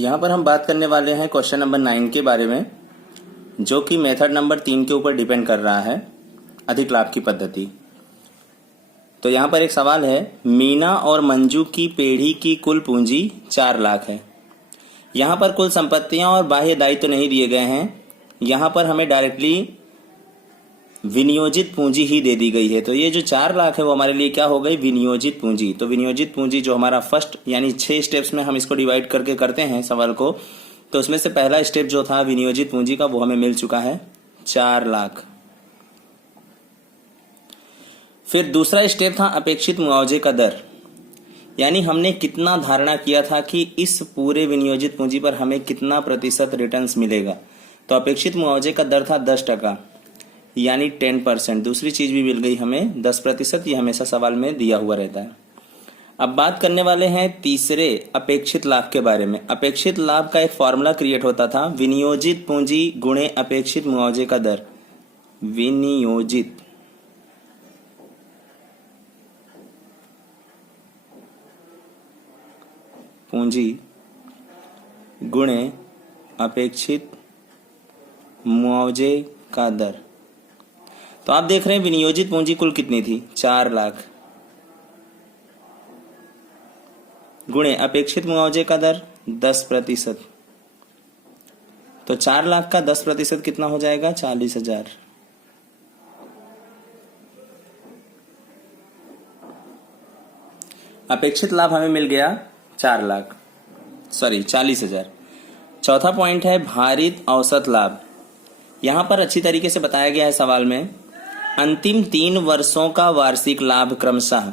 यहाँ पर हम बात करने वाले हैं क्वेश्चन नंबर 9 के बारे में, जो कि मेथड नंबर 3 के ऊपर डिपेंड कर रहा है, अधिक लाभ की पद्धति। तो यहाँ पर एक सवाल है, मीना और मंजू की पेढ़ी की कुल पूंजी 4 लाख है। यहाँ पर कुल संपत्तियां और बाह्य दायित्व नहीं दिए गए हैं, यहाँ पर हमें डायरेक्टली विनियोजित पूंजी ही दे दी गई है। तो ये जो 4 लाख है वो हमारे लिए क्या हो गई, विनियोजित पूंजी। तो विनियोजित पूंजी जो हमारा फर्स्ट यानी 6 स्टेप्स में हम इसको डिवाइड करके करते हैं सवाल को, तो उसमें से पहला स्टेप जो था विनियोजित पूंजी का, वो हमें मिल चुका है 4 लाख। फिर दूसरा स्टेप था अपेक्षित मुआवजे का दर, यानी हमने कितना धारणा किया था कि इस पूरे विनियोजित पूंजी पर हमें कितना प्रतिशत रिटर्न्स मिलेगा। तो अपेक्षित मुआवजे का दर था 10%, यानी 10%। दूसरी चीज भी मिल गई हमें 10%, ये हमेशा सवाल में दिया हुआ रहता है। अब बात करने वाले हैं तीसरे अपेक्षित लाभ के बारे में। अपेक्षित लाभ का एक फॉर्मूला क्रिएट होता था, विनियोजित पूंजी गुणे अपेक्षित मुआवजे का दर। विनियोजित पूंजी गुणे अपेक्षित मुआवजे का दर। तो आप देख रहे हैं विनियोजित पूंजी कुल कितनी थी, 4 लाख, गुणे अपेक्षित मुआवजे का दर 10%। तो 4 लाख का 10% कितना हो जाएगा, 40,000। अपेक्षित लाभ हमें मिल गया 40,000। चौथा पॉइंट है भारित औसत लाभ। यहां पर अच्छी तरीके से बताया गया है सवाल में, अंतिम 3 वर्षों का वार्षिक लाभ क्रमशः।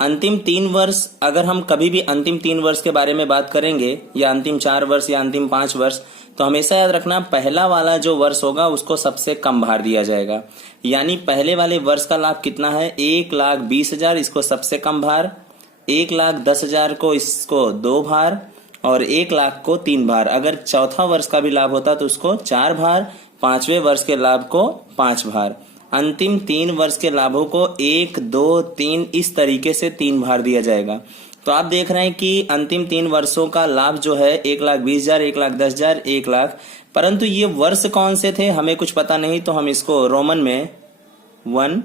अंतिम 3 वर्ष, अगर हम कभी भी अंतिम 3 वर्ष के बारे में बात करेंगे, या अंतिम 4 वर्ष या अंतिम 5 वर्ष, तो हमेशा याद रखना पहला वाला जो वर्ष होगा उसको सबसे कम भार दिया जाएगा। यानी पहले वाले वर्ष का लाभ कितना है, 1,20,000, इसको सबसे कम भार, 1,10,000 को इसको 2 भार, और 1 लाख को 3 भार। अगर चौथा वर्ष का भी लाभ होता तो उसको 4 भार, 5वें वर्ष के लाभ को 5 भार। अंतिम 3 वर्ष के लाभों को 1, 2, 3 इस तरीके से 3 भार दिया जाएगा। तो आप देख रहे हैं कि अंतिम 3 वर्षों का लाभ जो है 1,20,000, 1,10,000, 1 लाख। परंतु ये वर्ष कौन से थे हमें कुछ पता नहीं, तो हम इसको रोमन में 1,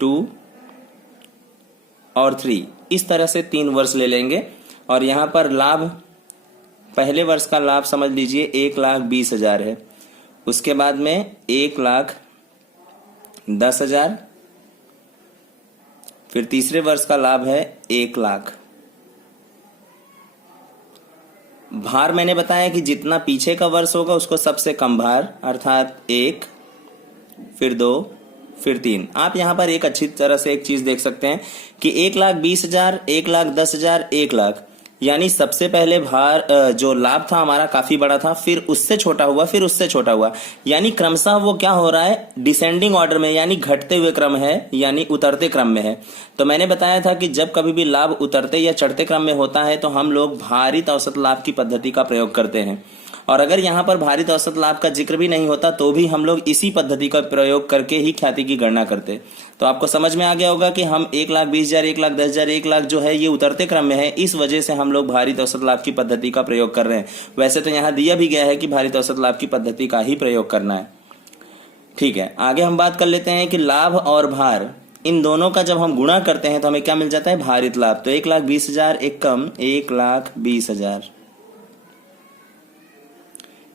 2 और 3 इस तरह से 3 वर्ष ले लेंगे। और यहां पर लाभ, पहले वर्ष का लाभ समझ लीजिए 1,20,000 है, उसके बाद में 1,10,000, फिर तीसरे वर्ष का लाभ है 1 लाख। भार मैंने बताया कि जितना पीछे का वर्ष होगा उसको सबसे कम भार, अर्थात 1, फिर 2, फिर 3। आप यहां पर एक अच्छी तरह से एक चीज देख सकते हैं कि 1,20,000, 1,10,000, 1 लाख, यानी सबसे पहले भार जो लाभ था हमारा काफी बड़ा था, फिर उससे छोटा हुआ, फिर उससे छोटा हुआ, यानी क्रमशः वो क्या हो रहा है, डिसेंडिंग ऑर्डर में, यानी घटते हुए क्रम है, यानी उतरते क्रम में है। तो मैंने बताया था कि जब कभी भी लाभ उतरते या चढ़ते क्रम में होता है तो हम लोग भारित औसत लाभ की पद्धति का प्रयोग करते हैं। और अगर यहाँ पर भारित औसत लाभ का जिक्र भी नहीं होता तो भी हम लोग इसी पद्धति का प्रयोग करके ही ख्याति की गणना करते। तो आपको समझ में आ गया होगा कि हम 1,20,000, 1,10,000, 1 लाख जो है ये उतरते क्रम में है, इस वजह से हम लोग भारित औसत लाभ की पद्धति का प्रयोग कर रहे हैं। वैसे तो यहाँ दिया भी गया है कि भारित औसत लाभ की पद्धति का ही प्रयोग करना है। ठीक है, आगे हम बात कर लेते हैं कि लाभ और भार, इन दोनों का जब हम गुणा करते हैं तो हमें क्या मिल जाता है, भारित लाभ। तो 1,20,000 एक कम, 1,20,000,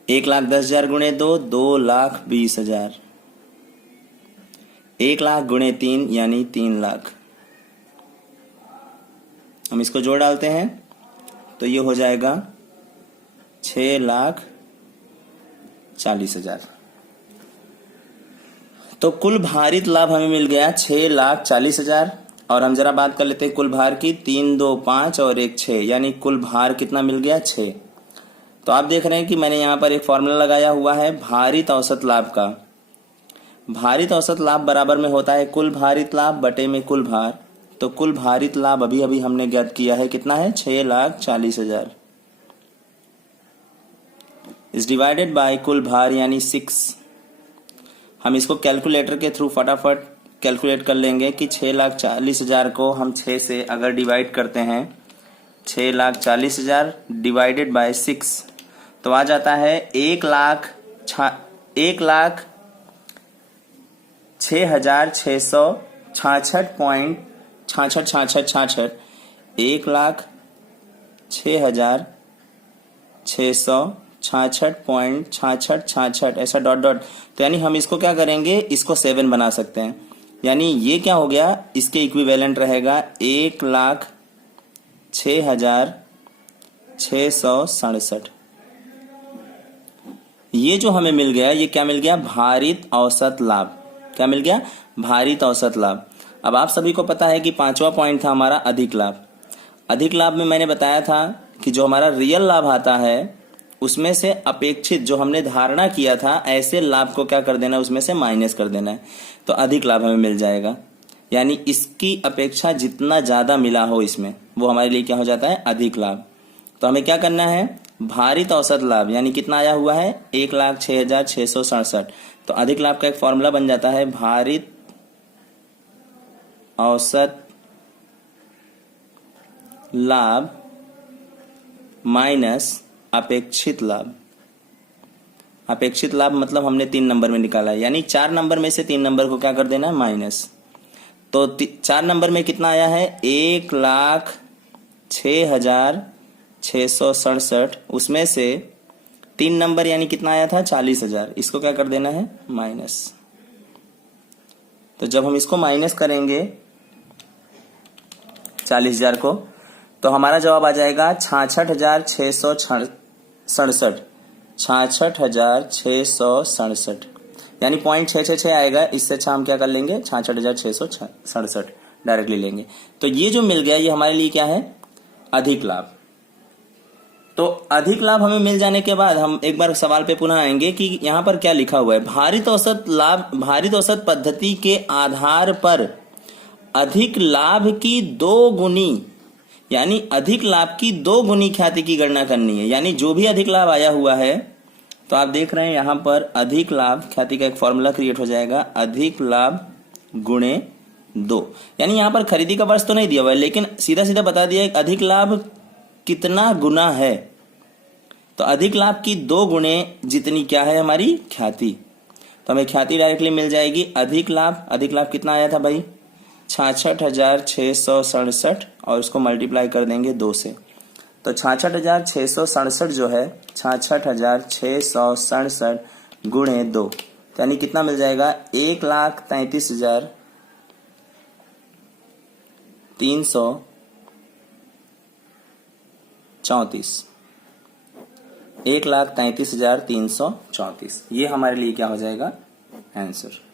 1,10,000 गुणे 2, 2,20,000, 1 लाख गुणे 3 यानी 3 लाख। हम इसको जोड़ डालते हैं तो ये हो जाएगा 6,40,000। तो कुल भारित लाभ हमें मिल गया 6,40,000। और हम जरा बात कर लेते हैं कुल भार की, 3, 2, 5 और 1, 6, यानी कुल भार कितना मिल गया, 6। तो आप देख रहे हैं कि मैंने यहां पर एक फॉर्मूला लगाया हुआ है भारित औसत लाभ का। भारित औसत लाभ बराबर में होता है कुल भारित लाभ बटे में कुल भार। तो कुल भारित लाभ अभी अभी हमने ज्ञात किया है, कितना है, 6,40,000 इज डिवाइडेड बाय कुल भार यानी 6। हम इसको कैलकुलेटर के थ्रू फटाफट कैलकुलेट कर लेंगे कि 6,40,000 को हम 6 से अगर डिवाइड करते हैं 6,40,000 डिवाइडेड बाय 6, तो आ जाता है 1,06,666.6666, 1,06,666.6666, ऐसा डॉट डॉट। तो यानी हम इसको क्या करेंगे, इसको 7 बना सकते हैं। यानी ये क्या हो गया, इसके इक्विवेलेंट रहेगा 1,06,667। ये जो हमें मिल गया, ये क्या मिल गया, भारित औसत लाभ। क्या मिल गया, भारित औसत लाभ। अब आप सभी को पता है कि 5वां पॉइंट था हमारा अधिक लाभ। अधिक लाभ में मैंने बताया था कि जो हमारा रियल लाभ आता है उसमें से अपेक्षित जो हमने धारणा किया था ऐसे लाभ को क्या कर देना है, उसमें से माइनस कर देना है, तो अधिक लाभ हमें मिल जाएगा। यानी इसकी अपेक्षा जितना ज्यादा मिला हो इसमें, वो हमारे लिए क्या हो जाता है, अधिक लाभ। तो हमें क्या करना है, भारित औसत लाभ यानी कितना आया हुआ है, 1,06,667। तो अधिक लाभ का एक फॉर्मूला बन जाता है, भारित औसत लाभ माइनस अपेक्षित लाभ। अपेक्षित लाभ मतलब हमने 3 नंबर में निकाला है, यानी 4 नंबर में से 3 नंबर को क्या कर देना है, माइनस। तो 4 नंबर में कितना आया है, 1,06,667, उसमें से 3 नंबर यानी कितना आया था, 40,000, इसको क्या कर देना है, माइनस। तो जब हम इसको माइनस करेंगे 40,000 को, तो हमारा जवाब आ जाएगा 66,667, 66,667, यानी 0.666 आएगा। इससे अच्छा हम क्या कर लेंगे, 66,667 डायरेक्टली लेंगे। तो ये जो मिल गया, ये हमारे लिए क्या है, अधिक लाभ। तो अधिक लाभ हमें मिल जाने के बाद हम एक बार सवाल पे पुनः आएंगे कि यहाँ पर क्या लिखा हुआ है, भारित औसत लाभ, भारित औसत पद्धति के आधार पर अधिक लाभ की 2 गुनी, यानी अधिक लाभ की 2 गुनी ख्याति की गणना करनी है। यानी जो भी अधिक लाभ आया हुआ है, तो आप देख रहे हैं यहां पर अधिक लाभ ख्याति का एक फॉर्मूला क्रिएट हो जाएगा, अधिक लाभ गुणे 2। यानी यहां पर खरीदी का वर्ष तो नहीं दिया हुआ है, लेकिन सीधा सीधा बता दिया है अधिक लाभ कितना गुना है। तो अधिक लाभ की 2 गुणे जितनी क्या है हमारी ख्याति, तो हमें ख्याति डायरेक्टली मिल जाएगी। अधिक लाभ कितना आया था भाई, 66,667, और उसको मल्टीप्लाई कर देंगे 2 से। तो 66,667 जो है, 66,667 गुणे 2, यानी कितना मिल जाएगा, 1,33,334, 1,33,334। ये हमारे लिए क्या हो जाएगा, आंसर।